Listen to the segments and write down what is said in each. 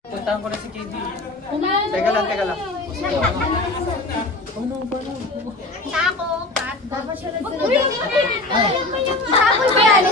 Puntahan ko na si KB. Teka lang. Ano? Tako, kat. Dapat siya nagsunod. Tako ba yan?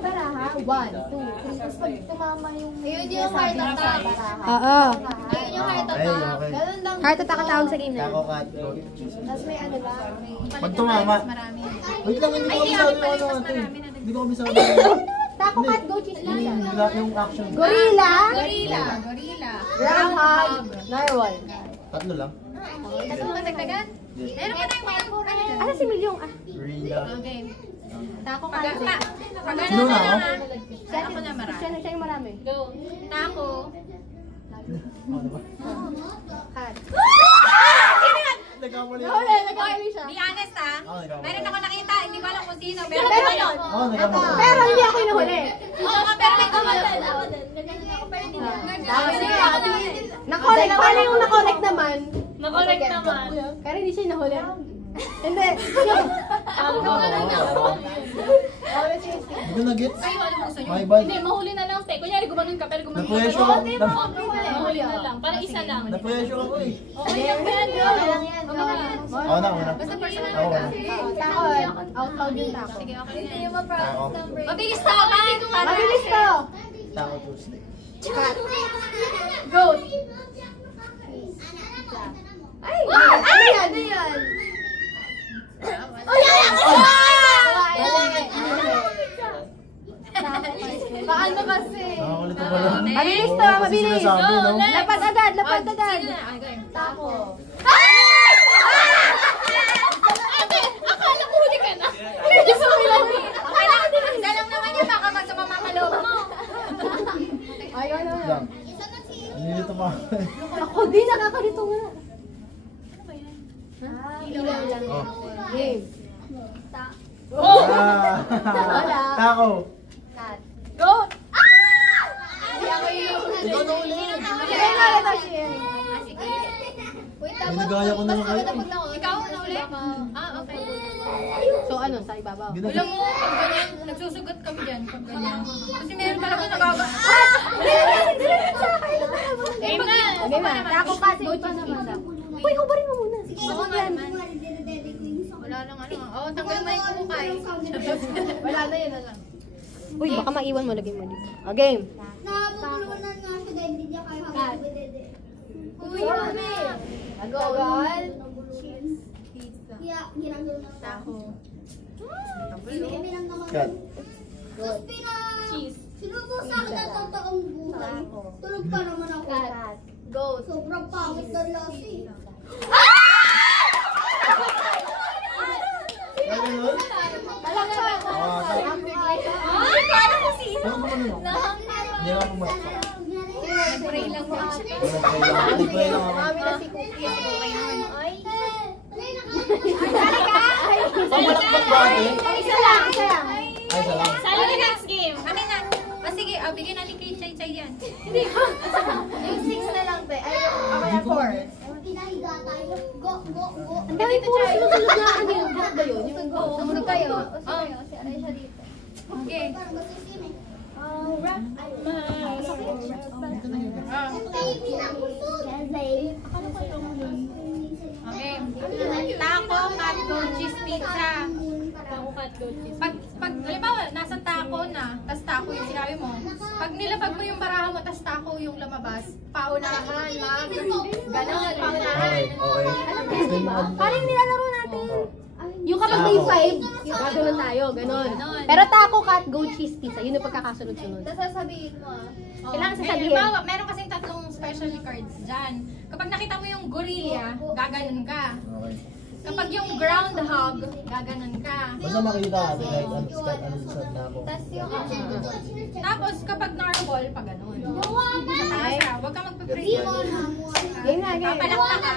Baraha. 1, 2, 3. Tapos pag tumama yung... Ayun yung heart attack. Oo. Ayun yung heart attack. Ganun lang. Heart attack ang tawag sa game na yun. Tako kat. Tapos may ano ba? Pag tumama. Marami. Wait lang, hindi ko kabisado yung ano natin. Hindi ko kabisado. Tako cat, go cheese pizza. Yung action. Gorilla. Gorilla. Groundhog. Narwhal. Tatlo lang. Tatlo ka dagdagan? Meron pa tayong mga Ano si Milyong? Gorilla. Okay. Tako Pag cat. Sino na ako? Ako na marami. Siya yung marami. Go. Tako. Ano ba? Cat. Nagkamali. Nagkamali siya. Be honest ha. Meron ako nakita, hindi ko alam kung sino. Pero Oo, nagkamali. Pero hindi ako yung nahuli. Oo, pero may kumagal. Nakorek. Paano yung nakorek naman? Nakorek naman. Pero hindi siya yung nahuli. Hindi. Hindi ko na-gets. Ay, wala mo gusto nyo. My bad. Hindi, mahuli na lang, te. Kunyari, gumanon ka, pero gumanon ka. Napuwesyo ako. Mahuli na lang, para isa lang. Napuwesyo ako eh. Okay lang yan, bro. Ako na. Basta personal Ako ka. na. Tako. Out yung tako. Sige, okay na Hindi yan. yung ma-process Tako. ng brain. Mabilis na ba? Mabilis to. Tako Tuesday. Cat. Goat. Ay! Ano yan? Paano kasi? Nakakulit ko pala. Mabilis to, Kasi mabilis. sinasabi, no? Lapad agad. Sino na? Okay. Tako. Akala ko huli ka na. Okay lang. Isa lang naman yun. Baka pag sumama ka loob mo. Ay, ano na. Lang. Nilito pa. Ako din, nakakalito nga. Ilaw lang. Oh. Game. Ah! Tako. Cat. Goat. Ikaw na ulit. Kaya nga ito siya. Wait, Ginagaya ko naman kayo. ikaw na ulit? Ah, okay. So ano, sa ibabaw? Alam mo, pag ganyan, nagsusugat kami dyan. Pag ganyan. Kasi meron talaga nagaga. Game na. Game na. Tako cat, go cheese pizza. Uy, hubarin mo muna. Oo nga naman. Wala lang ano. Oo, tanggalin mo yung kumukay. Wala na yun na lang. Uy, baka maiwan mo, lagyan mo dito. O, game. Nakabubulunan nga siya dahil hindi niya kaya habang Uy, ano eh. Agol. Kaya ginagano na Tako. Binibilang naman. Cut. Tapos sinubok sa akin ang totoong buhay. Tulog pa naman ako. Goat. Sobrang pangit na lasi. Kaya ganun? Ah, tako. Ay, kala ko sino. Ano naman yun? Hindi lang pumasok. Nag-pray lang mo. Nag-pray lang ako. Mami na si Cookie. Ay, Pamalakpak ba ate? Isa lang, isa lang. Ay, isa lang. Salo na next game. Akin na. Sige, bigyan natin kay Chay Chay yan. Yung 6 na lang, te. Ay, ako yung 4. pinahiga tayo. Go. Ang dami po sunod-sunod na ano yung goat ba yun? Yung goat. Sumunod kayo. Si Aray siya dito. Okay. Parang masisim eh. Tayo pinapusod. Okay. Taco, taco, cheese pizza. Tako cat, goat, cheese. Pag halimbawa, nasa taco na, tas taco yung sinabi mo. Pag nilapag mo yung baraha mo, tas taco yung lumabas, paunahan, ma'am. Ganon, paunahan. Okay. Parang nilalaro natin. Yung kapag may 5, yung gano'n tayo, gano'n. Ganon. Pero taco, cat, goat, cheese, pizza, yun yung pagkakasunod-sunod. Sasabihin mo Kailangan sasabihin. Halimbawa, meron kasing tatlong special cards dyan. Kapag nakita mo yung gorilla, gaganon ka. Okay. Kapag yung groundhog, gaganon ka. Basta makita natin kahit ano sa tako. Tapos kapag narwhal, pa ganon. Sa taas ka, huwag ka magpe-pray. Game na, game. Papalakpak ka.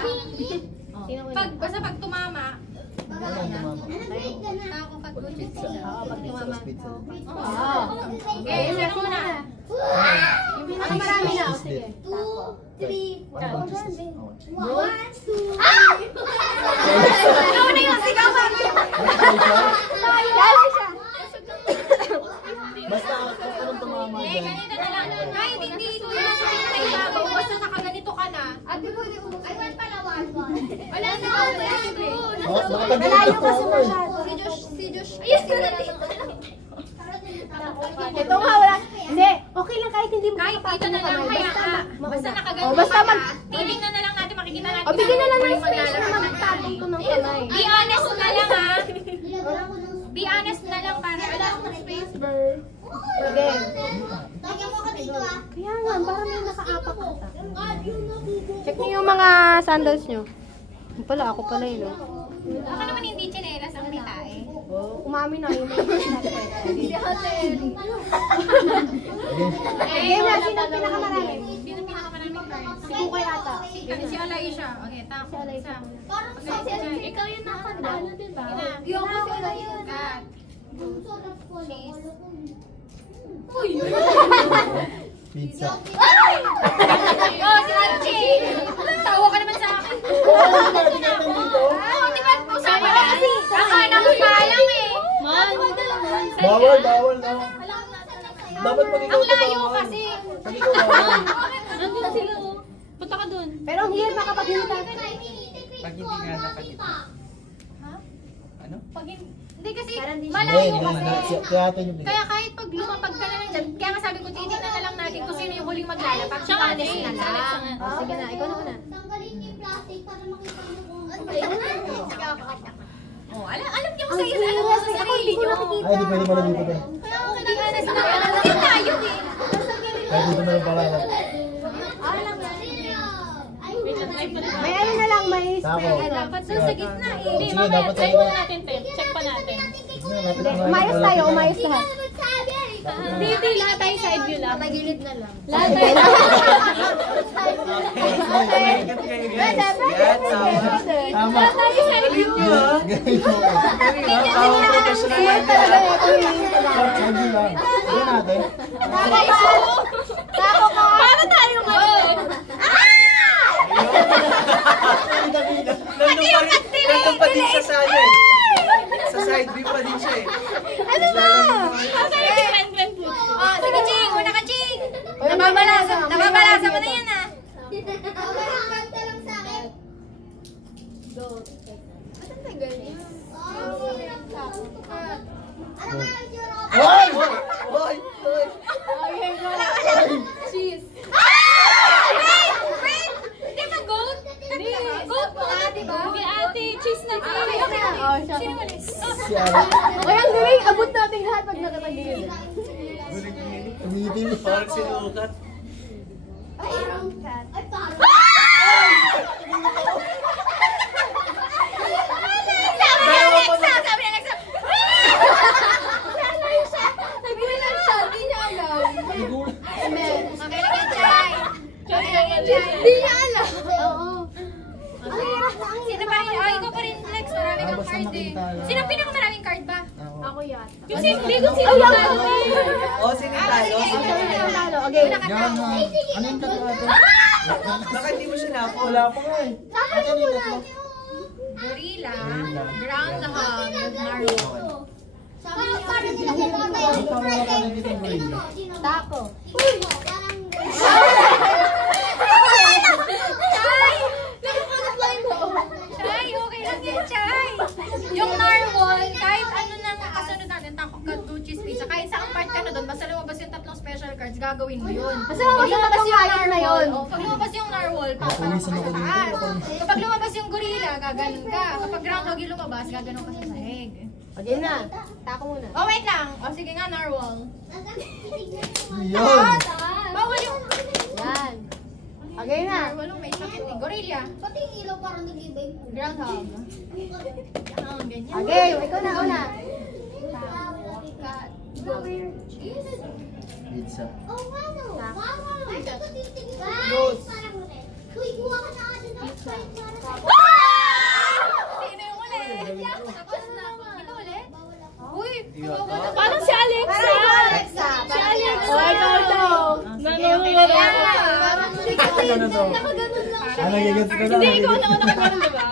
Sino mo Basta pag tumama, Ano ang tumama? tako kat budget. Oo, pag tumama. Pizza. Oo. Okay, meron mo na. Yung pinakamarami na. O, sige. 2, 3, Ano bang cheese? Okay. 1, 2, Ano na yung sigaw ka? Lala siya. Basta anong tumama Eh, dyan? ganito na lang. Ay, hindi Nalayo kasi masyado. Si Josh. Ito nga, wala. Hindi, okay lang kahit hindi mo Kahit dito na lang, kaya ka. Basta nakaganto Oh, basta ka. mag... Titingnan na lang natin, makikita natin. O, bigyan na lang ng kung space na maglalakad ng magtapon ko ng kamay. Be honest na lang ha. Nilagyan ko ng Be honest na lang para alam mo na space. Sige. Lagyan mo ka dito ah. Kaya nga, parang may nakaapak ata. Yun nabubo. Check niyo yung mga sandals nyo. Yung pala, ako pala yun. Baka naman hindi chinelas ang nitae. Oh, umami na yung mga Si Ate Ellie. Game na, sino ang pinakamarami? Sino pinakamaraming cards? Si Kukay ata. Si Alaisha. Okay, tako. Isa. Parang sa Ikaw yung nakakadalo, di ba? Yung ako sila yun. Kat. Sarap ko lang. Pizza. Oh, si Archie! Tawa ka naman sa akin. Oh, di ba? Usama na kasi. Akala ko sayang eh. Bawal na. Dapat pag ikaw Ang layo tumawag. kasi. Pag ikaw bawal. Nandun sila, oh. Punta ka dun. Pero ang hirap makapaghinta. Pag hindi nga nakadito. Ha? Ano? Pag hindi kasi Hindi, malayo hindi. kasi. Kaya ate yung bigay. Kaya kahit pag lumapag ka na lang dyan, kaya nga sabi ko, titignan na lang natin kung sino yung huling maglalapag. Siya honest na lang. Oh, sige na, ikaw na una. Tanggalin niyo yung plastic para makita niyo kung ano. Oh, alam niyo kung Ang sa alam mo hirap sa eh. Ako sarili hindi ko niyo. nakikita. Ay, di pwede pala dito tayo. Kaya ako be honest na lang. Kasi tayo eh. Kaya dito na lang pala. May ano na lang, may Tako. spare. Dapat doon sa gitna eh. Hindi, Sige, mamaya. dapat Check tayo. muna natin, Tem. Check pa natin. Sige, lapit na tayo. Umayos tayo, umayos lahat. Hindi, lahat tayo side view lang. Tagilid na lang. Lahat tayo. Ingat kayo guys. Yan, tama. Tama. Lahat tayo side view. Galing mo. Tama professional natin ha. Short, hindi lang. Hindi natin. Tako ka. Paano tayo ngayon? Nandun pa din siya sa ano eh. Sa side view pa din siya eh. Ano ba? Masaya si Gwen po. Oh, sige Ching, una ka Ching. Nababalasa mo na yan ah. Kanta lang sa akin. Ano kaya yung jura ko? Hoy! Hoy! Hoy! Cheese. Wait! Hindi ba goat? Goat mo nga, di ba? Hindi, ate. Cheese na Okay, okay, okay. Oh, siya. Sino ulit? Si Ara. Ay, ang galing. Abot natin lahat pag nakatagilid. Umitin. Parang sinukat. Ay, parang. Sabi ng Alexa! Sabi ng Alexa! Nagulat siya. Hindi niya alam. Okay lang yan, Chay. Okay lang yan, Chay. Hindi niya alam. Oo. Sino pa rin? Oh, ikaw pa rin, Lex. Marami kang Basta card eh. makita lang. Sino ang pinakamaraming card ba? Ako yan. Yung hindi ko sino talo. O, sinitalo. Okay. Una ka Yan tao. na. Ano yung tatlo ate? Baka hindi mo siya napo. Wala pa nga eh. Ate, ano yung tatlo? Gorilla, groundhog, Mario. Parang sila sa mga Ang pangalan dito yung gorilla. Tako. Chay, okay lang yan, Chay. Yung narwhal, kahit ano nang kasunod natin, takot ka, cheese pizza, kahit saan part ka na doon, basta lumabas yung tatlong special cards, gagawin mo yun. Basta lumabas yung tatlong item na yun. Oh, pag lumabas yung narwhal, Papawisan ako dito. Kapag lumabas yung gorilla, gaganon ka. Kapag groundhog yung lumabas, gaganon ka sa sahig. Okay na. Tako muna. Oh, wait lang. Oh, sige nga, narwhal. Yun. Bawal yung... Yan. Okay na. Narwhal yung may sakit eh. Gorilla. Pati yung ilaw parang nag-iba yung Groundhog. Oh, ganyan. Okay, ikaw na una. Cat. Pizza. Oh, ano? Wow! Ay, ito titigil. Goat. Parang ulit. Uy, kuha ka na agad ng Sprite para sa... Sino yung ulit? Tapos na. Ito ulit? Uy! Parang si Alexa. Alexa. Si Alexa. Oh, ikaw. Nanonood ako. Ano to? Nakaganon lang. Ah, nagigets ko na. Hindi, ikaw na una ka meron, di ba?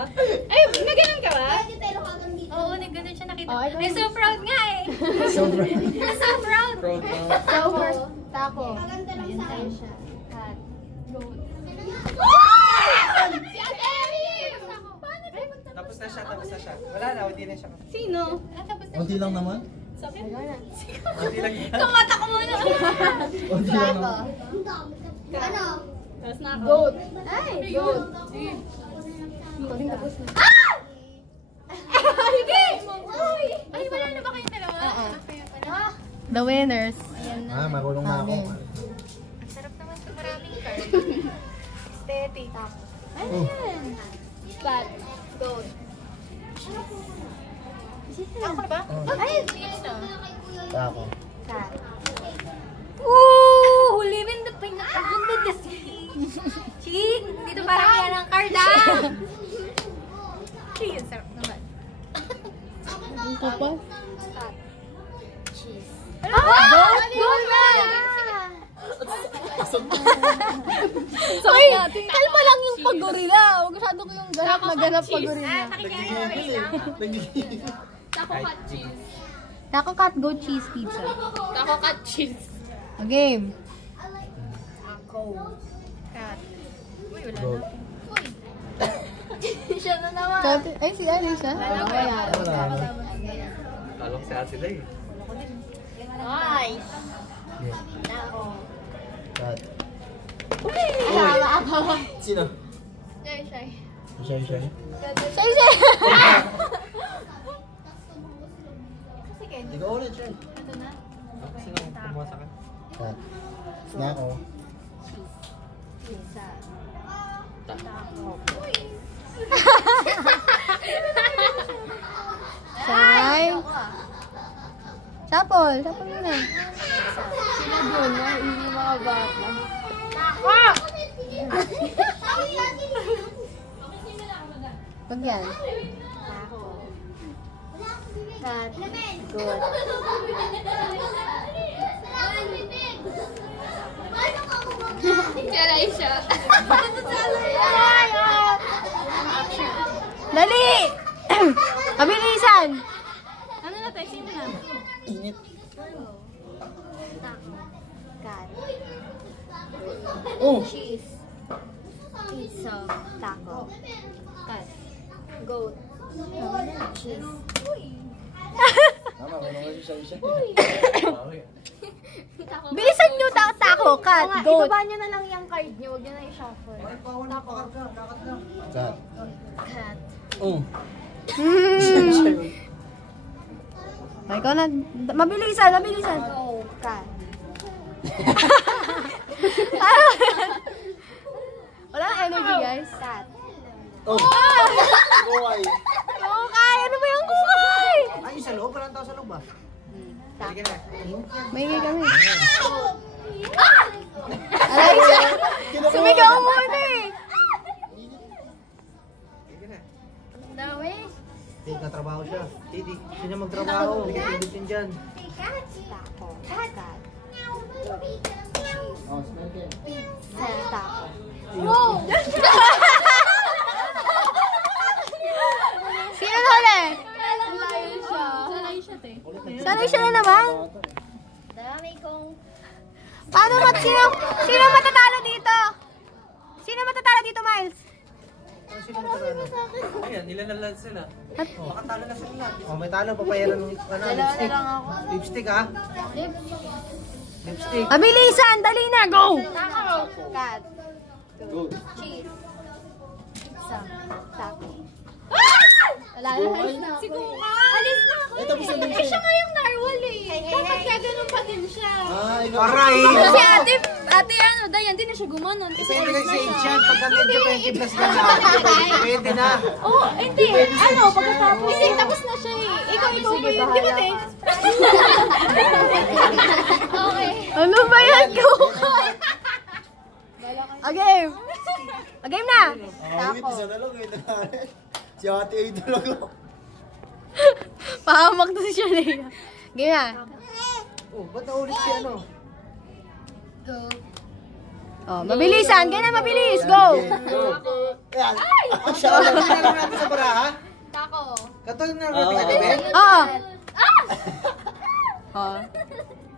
Ay, naganon ka ba? Pwede pero kagang dito. Oo, nagganon siya nakita. Oh, ito. I'm so proud nga eh. Sobra. I'm so proud. Proud na. So, first, tako. Kaganda lang sa akin. Cat. Si Ate Erin! Tapos na siya, tapos na siya. Wala na, hindi na siya. Sino? Unti lang naman. Hindi lang yan. Kamata ko muna. Unti lang naman. Ano? Tapos na ako. Goat. Ay, goat. Ay, wala na ba kayong dalawa? Kaya pala. The winners. Ah, marunong na ako. Ang sarap naman ito, maraming card. Aesthetic. Oh. Cat. Goat. Ako na ba? Ay, cheese na. Ako. Cat. Ooh, living the pinakaganda na Ching, dito parang yan ang card Ching, ang sarap naman. Ang kapal. Gold na! Sorry, kalma lang yung pag-gorilla. Huwag masyado ko yung ganap na ganap pag-gorilla. Taco cat cheese. Taco cat goat cheese pizza. Taco cat cheese. A game. Cat. Uy, wala Go. na. Siya na naman. Ay, si Alicia. Wala na. Talong si Ate Day. Nice. Cut. Ako. Sino? Shy, shy. Siya. Say. Sige, Ikaw ulit siya. ito na. Sino kumuha sa akin? Cut. Snack ako. Pizza. Shy. Chapol. Chapol mo na. Sila doon, hindi mga bata. Pag yan. Cat. Good. Kaya siya. Dali! Kabilisan! Ano na tayo? Sino na? Init. Cat. Oh! Cheese. Pizza. Taco. Cat. Goat. Cheese. Tama, marunong siya. Bilisan nyo, taco, cat, goat. Ibaba nyo na lang yung card nyo. Huwag nyo na i-shuffle. Cut. Cat. Oh! Ay, ikaw na. Mabilisan. Go, cat. Wala kang energy, guys. Cat. Oh! Kuway! Kukay! Ano ba yung kukay? Ay, sa loob. Walang tao sa loob ah. Sige na. Maingay kami. Alaysa! Sumigaw muna eh! Sige na. Dawi. Hindi, katrabaho siya. Hindi niya magtrabaho. Hindi ka tibitin dyan. Taco. Cat. Oh, smell ka. Taco. Sino huli? Sanay siya, te. Sanay siya na naman. Dami kong... Paano sino matatalo dito? Sino matatalo dito, Miles? Ano sila matarano? Ayan, ilan na lang sila. Baka talo na sila lahat. Oh, may talo. Papayaran ng lipstick. Lipstick ha? Lipstick. Mabilisan! Dali na! Go! Taco. Cat. Go! Cheese. Pizza. Taco. Wala na. Alis na ako. Alis na ako. Ay, tapos na din siya. Siya nga yung narwhal eh. Dapat gaganon pa din siya. Ah, ikaw. Aray! Si ate ano, Dayan, di na siya gumanon. Pwede na sa age yan. Pagka medyo 20 plus na lang. Pwede na. Oh, hindi. Ano, pagkatapos. Hindi, tapos na siya eh. Ikaw ba yun? Di ba, te? Okay. Ano ba yan? Kukay! A game! A game na! Ah, wait, isa na lang eh. Si ate ay talaga. Pahamak to si Shalea. Game na. Oh, ba't naulit si ano? Go. Oh, mabilisan. Game na, mabilis. Go! Ayan. Siya alam na lang natin sa baraha. Taco. Katulad na natin kagabi. Oo. Oh.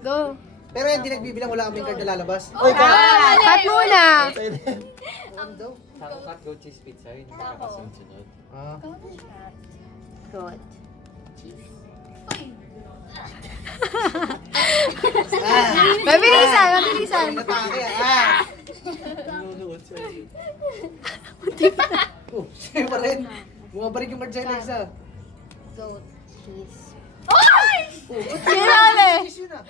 Go. Pero hindi nagbibilang wala kaming card na lalabas. Oy, cut! Cut muna. Ano daw? Taco cat goat cheese pizza, yun yung nakakasunod-sunod. Ah. Goat. Mabilisan, mabilisan. Natake ah. Nunuot siya. Oh, siya pa rin. Bumabalik yung Marcel Alexa. Goat. Cheese. Sino ulit? Cheese yun ah.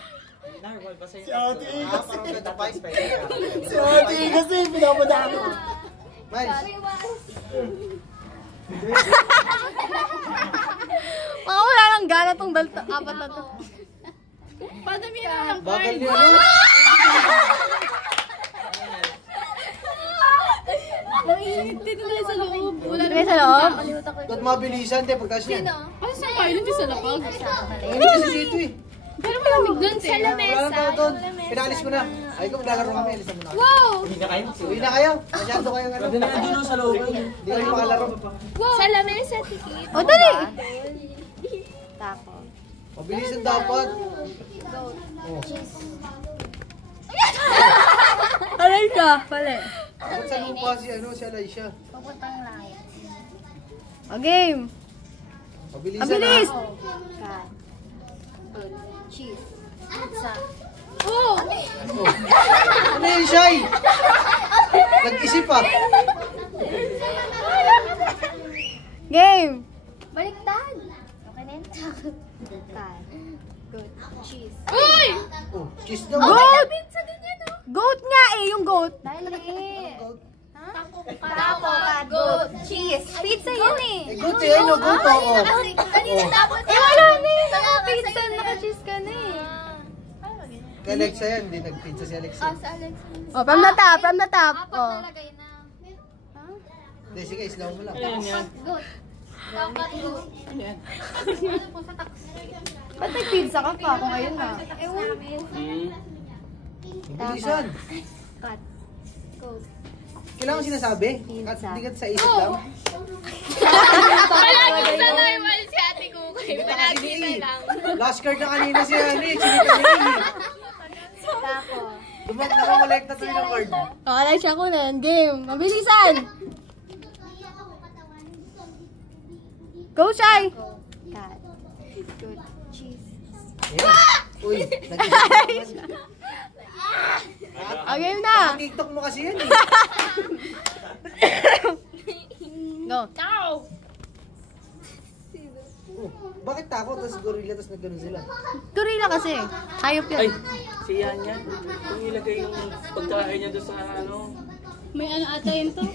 Si Ate A kasi. Parang ganda pa. Si Ate A kasi, pinapadami. Miles. Mga wala nang gana tong apat na to. Bagal niya, ano? Nanginit din na sa loob. Wala May sa loob? Ba't mabilisan, te? Pagkas yan. Kasi sa kayo din sa lapag. Mainit kasi dito eh. Pero malamig doon, te. Wala lang tao doon. Pinalis ko na. Ay ko, maglalaro kami. Alisan mo na. Wow! Uwi na kayo. Masyado kayo ano. Pwede na yan doon sa loob. Hindi kayo makalaro. Sa lamesa, tikit. O, dali! Taco. Mabilisan dapat. Oh. Alay ka, pala. Dapat sa lupa si Alicia. Papuntang langit. O, game. Mabilisan Ang bilis! ah. Cat. Goat. Cheese. Pizza. Oh! Ano yun, Shai? Nag-isip ah. Game! Baliktad. Okay na yun. Cat. Goat. Cheese. Oh, cheese daw. Goat! Pizza din yan, oh. Goat nga eh, yung goat. Dali. Taco. Taco, cat, goat, cheese. Pizza yun eh. Eh, good eh. Ano, good oh. Kanina dapat Eh, wala na eh. Naka-pizza, naka-cheese ka na eh. Kay Alexa yan. Hindi nag-pizza si Alexa. sa Alex. O, from the top, from the top. Apat O. nalagay na. Hindi, sige, islaw mo lang. Goat. Dapat goat. Ano po sa tax? Ba't may pizza ka pa kung ngayon na? Mabilisan. Cat. Goat. Kailangan sinasabi? At hindi ka sa isip lang. Palagi sa normal si Ate Kukay. Palagi na lang. Last card na kanina si Ani. Chinita niya eh. Taco. Nakakolekta tuloy ng card. O, alay siya ko na. Game. Mabilisan! Go, Shai! Cat. Goat. Cheese. Uy, nag-isip. O, game na! TikTok mo kasi yan eh. Go. Oh, bakit tako? Tapos gorilla, tapos nagganon sila. Gorilla kasi. Hayop yun. Ay, si Yan yan. Kung ilagay yung pagkain niya doon sa ano, May ano ata yun to?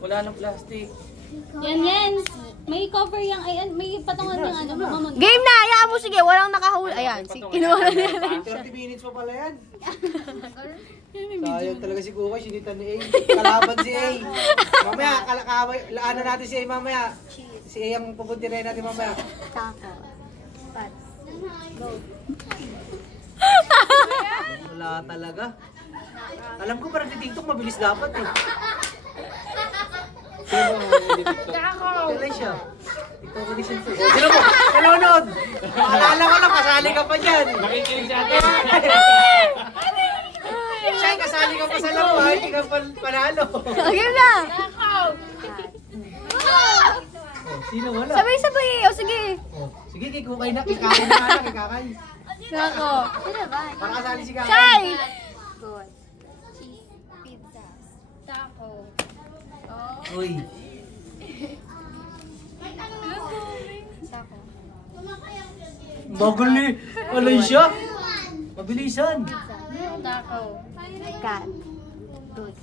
wala nang plastic. Yan. May cover yung, ayan, may patungan ng ano, mga mag... Game na! Hayaan mo, sige. Walang nakahuli. Ayan, kinuha na niya. 30 minutes pa pala yan. Sayang talaga si Kuka, sinita ni A. Kalaban si A. Mamaya, laanan natin si A mamaya. Si A ang pupuntirin natin mamaya. Taco. Cat. Goat. Wala talaga. Alam ko parang TikTok mabilis dapat eh. Kailan siya? Ito ko din siya. Sino mo? Nanonood! Alala ko lang, kasali ka pa dyan. Nakikinig sa atin. Siya, kasali ka pa sa laro, hindi ka panalo. Game na! Sino wala? Sabay-sabay eh. O, sige. Sige, kikukay na. Kikakay na nga, kikakay. Nako. Ano ba? Para kasali si Kakay. Shai! Goat. Cheese. Pizza. Taco. Uy. Taco. Bagal ni Alicia. Mabilisan. Taco. Cat. Goat.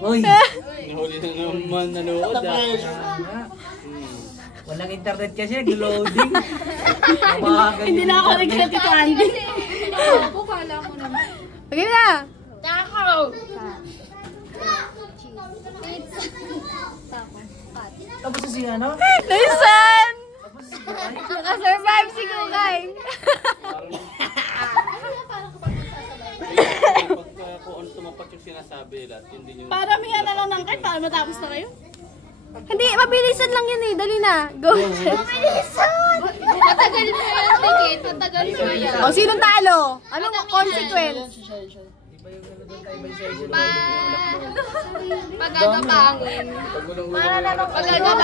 Uy. Nahuli na naman nanood ah. Walang internet kasi, nag-loading. Hindi na ako nagkatito, Andy. Ako, kala mo naman. Game na! Taco. Cat. Cheese. Pizza. Taco. Cat. Tapos si ano? Listen! Tapos si Kakay. Naka-survive si Kukay. Pagka kung ano tumapat yung sinasabi lahat, yun din yung... Paramihan na lang ng card para matapos na kayo. Hindi, mabilisan lang yan eh. Dali na. Go. Matagal mo yan, Tikit. Matagal mo yan. O, sinong talo? Anong consequence? Iba yung ano doon tayo, iba yung session. Pagagapangin. Pag walang ulo. Pagagapangin.